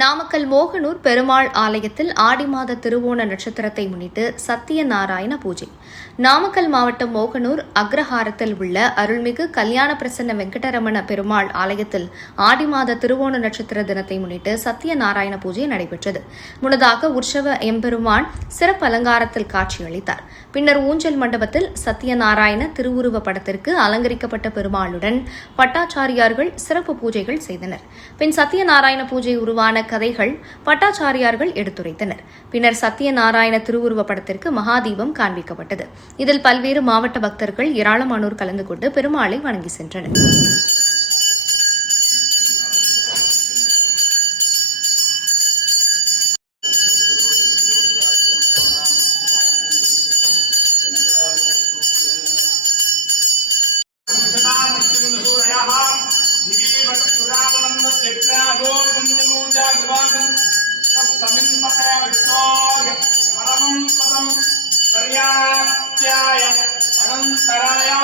நாமக்கல் மோகனூர் பெருமாள் ஆலயத்தில் ஆடி மாத திருவோண நட்சத்திரத்தை முன்னிட்டு சத்தியநாராயண பூஜை. நாமக்கல் மாவட்டம் மோகனூர் அக்ரஹாரத்தில் உள்ள அருள்மிகு கல்யாண பிரசன்ன வெங்கடரமண பெருமாள் ஆலயத்தில் ஆடி மாத திருவோண நட்சத்திர தினத்தை முன்னிட்டு சத்தியநாராயண பூஜை நடைபெற்றது. முன்னதாக உற்சவ எம்பெருமான் சிறப்பு அலங்காரத்தில் காட்சியளித்தார். பின்னர் ஊஞ்சல் மண்டபத்தில் சத்தியநாராயண திருவுருவ படத்திற்கு அலங்கரிக்கப்பட்ட பெருமாளுடன் பட்டாச்சாரியார்கள் சிறப்பு பூஜைகள் செய்தனர். பின் சத்தியநாராயண பூஜை உருவான கதைகள் பட்டாச்சாரியார்கள் எடுத்துரைத்தனர். பின்னர் சத்தியநாராயண திருவுருவ படத்திற்கு மகாதீபம் காண்பிக்கப்பட்டது. இதில் பல்வேறு மாவட்ட பக்தர்கள் ஏராளமானோர் கலந்து கொண்டு பெருமாளை வணங்கி சென்றனர். अनंतराय